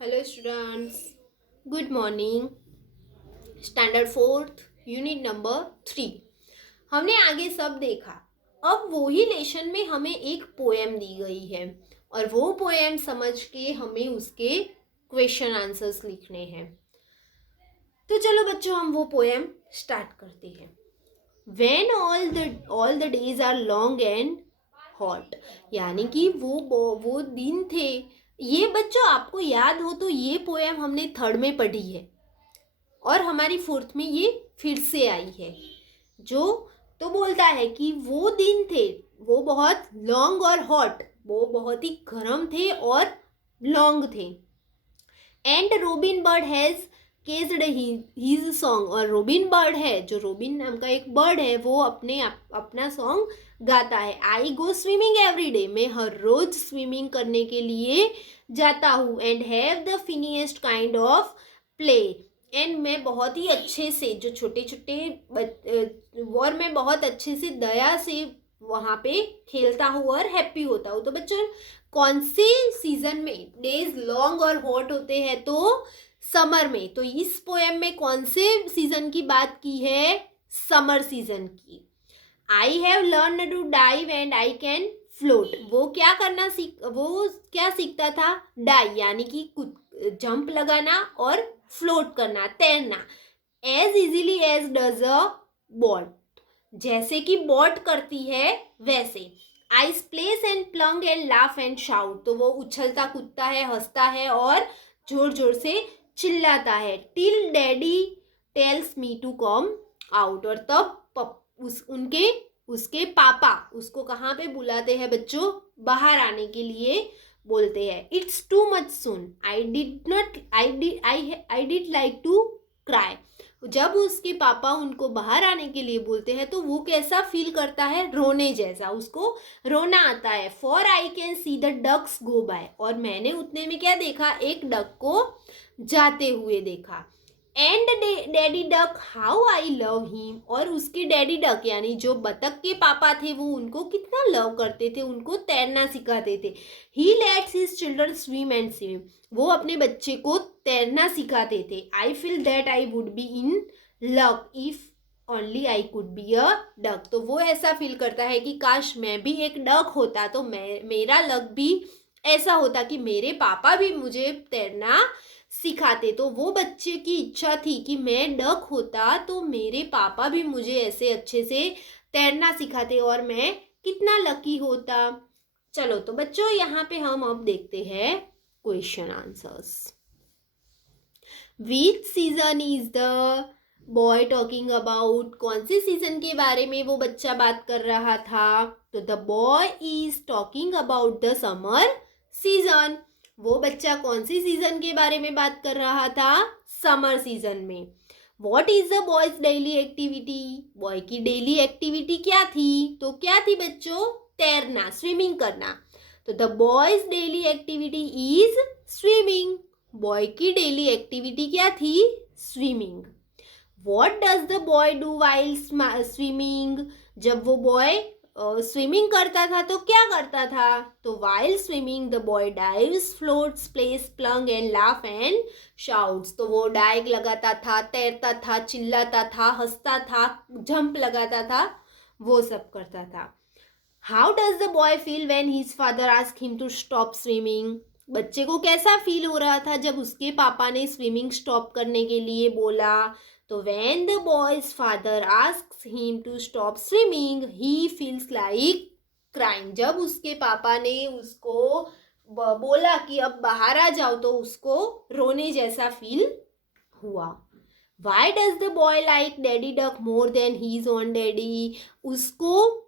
Hello students, good morning. Standard fourth unit number 3 हमने आगे सब देखा। अब वही लेसन में हमें एक पोएम दी गई है और वो पोएम समझ के हमें उसके क्वेश्चन आंसर्स लिखने हैं। तो चलो बच्चों, हम वो पोएम स्टार्ट करते हैं। When all the days are long and hot, यानी कि वो दिन थे। ये बच्चों आपको याद हो तो ये पोएम हमने थर्ड में पढ़ी है और हमारी फोर्थ में ये फिर से आई है। जो तो बोलता है कि वो दिन थे, वो बहुत लॉन्ग और हॉट, वो बहुत ही गर्म थे और लॉन्ग थे। And robin bird has ceased his song, और रोबिन बर्ड है, जो रोबिन नाम का एक बर्ड है, वो अपना सॉन्ग गाता है। I go swimming every day, मैं हर रोज स्विमिंग करने के लिए जाता हूँ। And have the finest kind of play, and मैं बहुत ही अच्छे से, जो छोटे छोटे और मैं बहुत अच्छे से दया से वहाँ पे खेलता हूँ और हैप्पी होता हूँ। तो बच्चों, कौन से सीजन में डेज लॉन्ग और हॉट होते हैं? तो समर में। तो इस पोएम में कौन से सीजन की बात की है? समर सीजन की। I have learn to dive and I can float, वो क्या सीखता था? डाई यानी कि जंप लगाना और फ्लोट करना, तैरना। As easily as does a boat, जैसे कि बोट करती है वैसे। I splash and plunge and laugh and shout, तो वो उछलता कूदता है, हंसता है और जोर जोर से चिल्लाता है। Till daddy tells me to come out, और तब उसके पापा उसको कहाँ पे बुलाते हैं बच्चों? बाहर आने के लिए बोलते हैं। It's too much soon, I did like to cry, जब उसके पापा उनको बाहर आने के लिए बोलते हैं तो वो कैसा फील करता है? रोने जैसा, उसको रोना आता है। For I can see the ducks go by, और मैंने उतने में क्या देखा? एक डक को जाते हुए देखा। And daddy duck how I love him, और उसके डैडी डक यानी जो बतख के पापा थे, वो उनको कितना लव करते थे, उनको तैरना सिखाते थे। He lets his children swim and swim, वो अपने बच्चे को तैरना सिखाते थे। I feel that I would be in luck if only I could be a duck, तो वो ऐसा फील करता है कि काश मैं भी एक डक होता तो मेरा लक भी ऐसा होता कि मेरे पापा भी मुझे तैरना सिखाते। तो वो बच्चे की इच्छा थी कि मैं डक होता तो मेरे पापा भी मुझे ऐसे अच्छे से तैरना सिखाते और मैं कितना लकी होता। चलो तो बच्चों, यहाँ पे हम अब देखते हैं question answers. Which season is the boy talking about, कौन से सीजन के बारे में वो बच्चा बात कर रहा था? तो the boy is talking about the summer season, वो बच्चा कौन सी सीजन के बारे में बात कर रहा था? समर सीजन में। What is the boys daily activity, boy की डेली एक्टिविटी क्या थी? तो क्या थी बच्चों? तैरना, स्विमिंग करना। तो the boys daily activity is swimming, boy की डेली एक्टिविटी क्या थी? Swimming. What does the boy do while swimming, जब वो बॉय स्विमिंग करता था तो क्या करता था? तो while swimming the boy dives, floats, place, plunge and laugh and shouts, तो वो डाइव लगाता था, तैरता था, चिल्लाता था, हंसता था, जंप लगाता था, वो सब करता था। How does the boy feel when his father ask him to stop swimming, बच्चे को कैसा फील हो रहा था जब उसके पापा ने स्विमिंग स्टॉप करने के लिए बोला? तो when the boy's father asks him to stop swimming he feels like crying, जब उसके पापा ने उसको बोला कि अब बाहर आ जाओ तो उसको रोने जैसा फील हुआ। Why does the boy like daddy duck more than his own daddy, उसको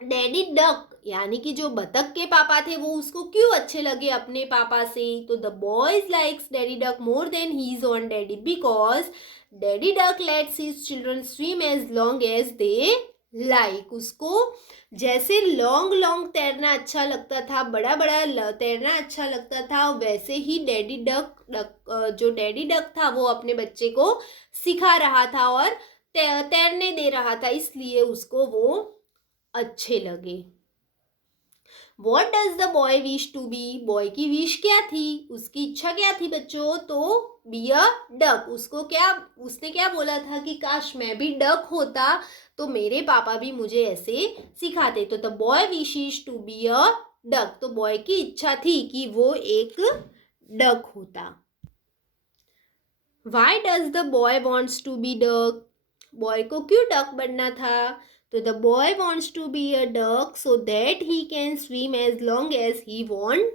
डैडी डक यानी कि जो बतख के पापा थे वो उसको क्यों अच्छे लगे अपने पापा से? तो the boy's likes daddy duck more than his own daddy because daddy duck lets his children swim as long as they like, उसको जैसे लॉन्ग लॉन्ग तैरना अच्छा लगता था, बड़ा बड़ा तैरना अच्छा लगता था, वैसे ही जो डैडी डक था वो अपने बच्चे को सिखा रहा था और तैरने दे रहा था, इसलिए उसको वो अच्छे लगे। What does the boy wish to be, boy की विश क्या थी, उसकी इच्छा क्या थी बच्चों, तो बी अ डक। उसने क्या बोला था कि काश मैं भी डक होता तो मेरे पापा भी मुझे ऐसे सिखाते। तो the boy wishes to be a duck, तो बॉय की इच्छा थी कि वो एक डक होता। Why does the boy wants to be duck, boy को क्यों डक बनना था, तो the boy wants to be a duck so that he can swim as long as he want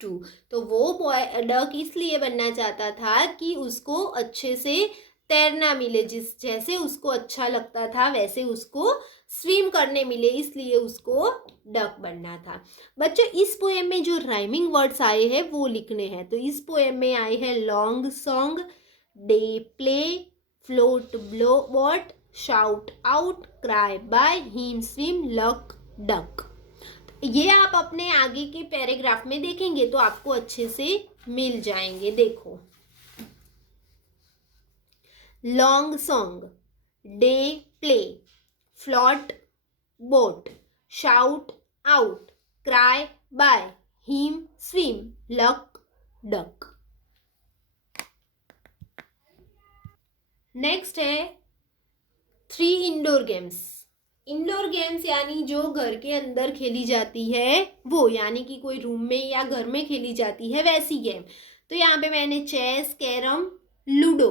to. तो वो बॉय डक इसलिए बनना चाहता था कि उसको अच्छे से तैरना मिले, जैसे उसको अच्छा लगता था वैसे उसको स्विम करने मिले, इसलिए उसको डक बनना था। बच्चों इस पोएम में जो राइमिंग वर्ड्स आए हैं वो लिखने हैं। तो इस पोएम में आए हैं long song, day play, float boat, shout out, cry by, him swim, luck duck. ये आप अपने आगे के पैराग्राफ में देखेंगे तो आपको अच्छे से मिल जाएंगे। देखो, long song, day play, float boat, shout out, cry by, him swim, luck duck. Next है 3 इंडोर गेम्स। इंडोर गेम्स यानी जो घर के अंदर खेली जाती है वो, यानी कि कोई रूम में या घर में खेली जाती है वैसी गेम। तो यहाँ पे मैंने चेस, कैरम, लूडो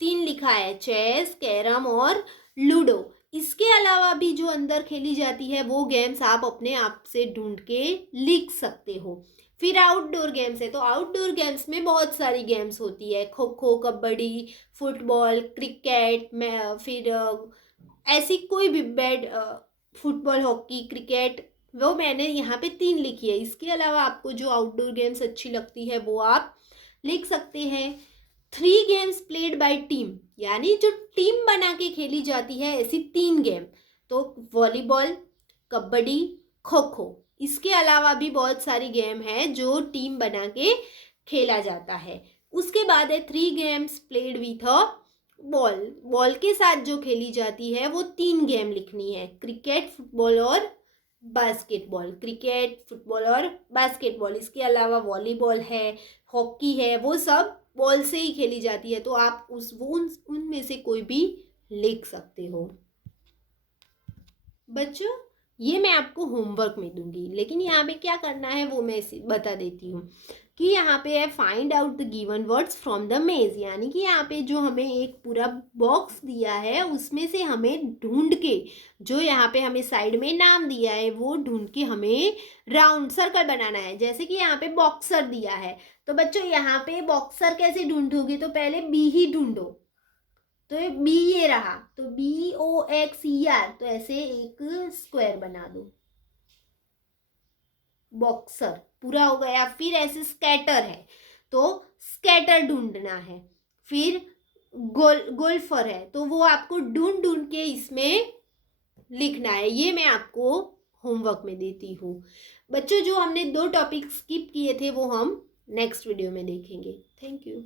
3 लिखा है, चेस, कैरम और लूडो। इसके अलावा भी जो अंदर खेली जाती है वो गेम्स आप अपने आप से ढूंढ के लिख सकते हो। फिर आउटडोर गेम्स है, तो आउटडोर गेम्स में बहुत सारी गेम्स होती है, खो खो, कबड्डी, फुटबॉल, क्रिकेट में, फिर ऐसी कोई भी फुटबॉल, हॉकी, क्रिकेट, वो मैंने यहाँ पे 3 लिखी है। इसके अलावा आपको जो आउटडोर गेम्स अच्छी लगती है वो आप लिख सकते हैं। 3 गेम्स प्लेड बाय टीम, यानी जो टीम बना के खेली जाती है ऐसी 3 गेम, तो वॉलीबॉल, कबड्डी, खो खो। इसके अलावा भी बहुत सारी गेम है जो टीम बना के खेला जाता है। उसके बाद है 3 games played with a ball, ball के साथ जो खेली जाती है वो 3 गेम लिखनी है, क्रिकेट, फुटबॉल और बास्केटबॉल, क्रिकेट, फुटबॉल और बास्केटबॉल। इसके अलावा वॉलीबॉल है, हॉकी है, वो सब बॉल से ही खेली जाती है, तो आप उनमें से कोई भी लिख सकते हो। बच्चों ये मैं आपको होमवर्क में दूंगी, लेकिन यहाँ पे क्या करना है वो मैं बता देती हूँ कि यहाँ पे है find out the given words from the मेज, यानी कि यहाँ पे जो हमें एक पूरा बॉक्स दिया है उसमें से हमें ढूंढ के, जो यहाँ पे हमें साइड में नाम दिया है वो ढूंढ के हमें राउंड सर्कल बनाना है। जैसे कि यहाँ पे बॉक्सर दिया है, तो बच्चों यहाँ पे बॉक्सर कैसे ढूंढोगे, तो पहले बी ही ढूंढो, तो बी ये रहा, तो BOXER, तो ऐसे एक स्क्वायर बना दो, बॉक्सर पूरा हो गया। फिर ऐसे स्कैटर है, तो स्कैटर ढूंढना है। फिर गोल्फर है, तो वो आपको ढूंढ ढूंढ के इसमें लिखना है। ये मैं आपको होमवर्क में देती हूँ। बच्चों जो हमने 2 टॉपिक स्किप किए थे वो हम नेक्स्ट वीडियो में देखेंगे। Thank you.